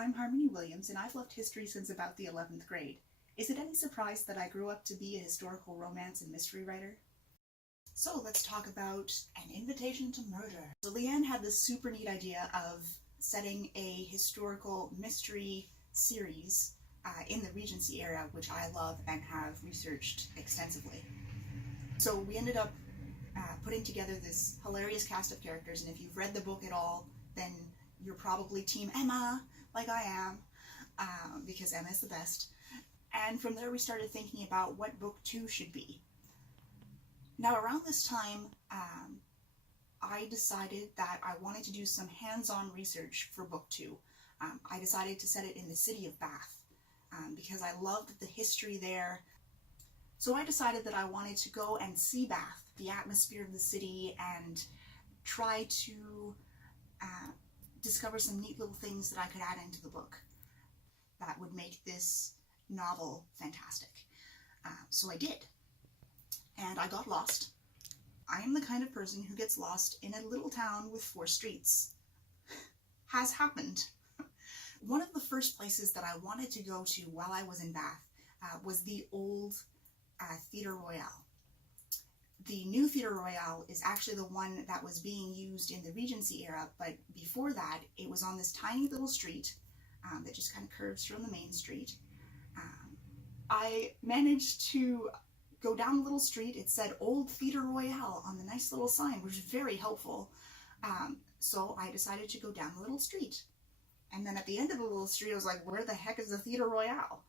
I'm Harmony Williams, and I've loved history since about the 11th grade. Is it any surprise that I grew up to be a historical romance and mystery writer? So let's talk about An Invitation to Murder. So Leanne had this super neat idea of setting a historical mystery series in the Regency era, which I love and have researched extensively. So we ended up putting together this hilarious cast of characters, and if you've read the book at all, then you're probably Team Emma, like I am, because Emma is the best. And from there we started thinking about what book 2 should be. Now around this time, I decided that I wanted to do some hands-on research for book 2. I decided to set it in the city of Bath, because I loved the history there. So I decided that I wanted to go and see Bath, the atmosphere of the city, and try to discover some neat little things that I could add into the book that would make this novel fantastic. So I did. And I got lost. I am the kind of person who gets lost in a little town with 4 streets. Has happened. One of the first places that I wanted to go to while I was in Bath was the old Theatre Royal. The new Theatre Royal is actually the one that was being used in the Regency era, but before that it was on this tiny little street that just kind of curves from the main street. I managed to go down the little street. It said Old Theatre Royal on the nice little sign, which was very helpful. So I decided to go down the little street. And then at the end of the little street, I was like, where the heck is the Theatre Royal?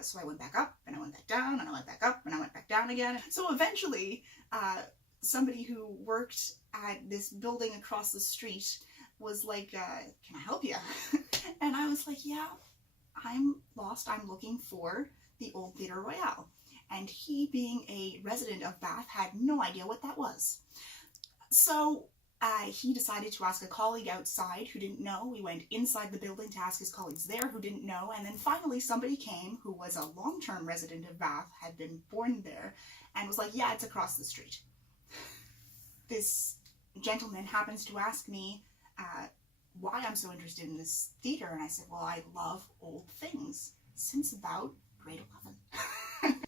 So I went back up, and I went back down, and I went back up, and I went back down again. So eventually, somebody who worked at this building across the street was like, can I help you? And I was like, yeah, I'm lost. I'm looking for the Old Theatre Royal. And he, being a resident of Bath, had no idea what that was. So he decided to ask a colleague outside who didn't know. We went inside the building to ask his colleagues there who didn't know. And then finally somebody came who was a long-term resident of Bath, had been born there, and was like, yeah, it's across the street. This gentleman happens to ask me why I'm so interested in this theater. And I said, well, I love old things since about grade 11.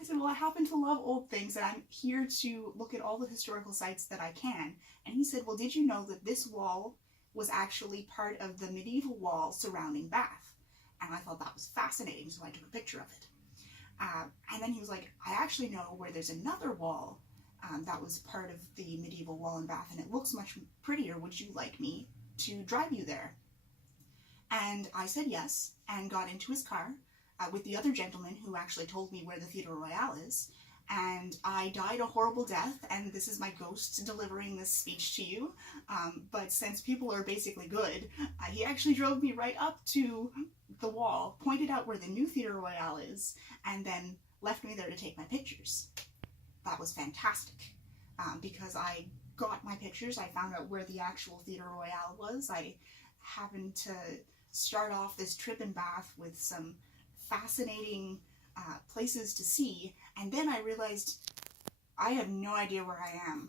I said, well, I happen to love old things, and I'm here to look at all the historical sites that I can. And he said, well, did you know that this wall was actually part of the medieval wall surrounding Bath? And I thought that was fascinating, so I took a picture of it. And then he was like, I actually know where there's another wall that was part of the medieval wall in Bath, and it looks much prettier. Would you like me to drive you there? And I said yes, and got into his car with the other gentleman who actually told me where the Theatre Royal is. And I died a horrible death, and this is my ghost delivering this speech to you. But since people are basically good, he actually drove me right up to the wall, pointed out where the new Theatre Royal is, and then left me there to take my pictures. That was fantastic, because I got my pictures. I found out where the actual Theatre Royal was. I happened to start off this trip in Bath with some fascinating places to see, and then I realized I have no idea where I am.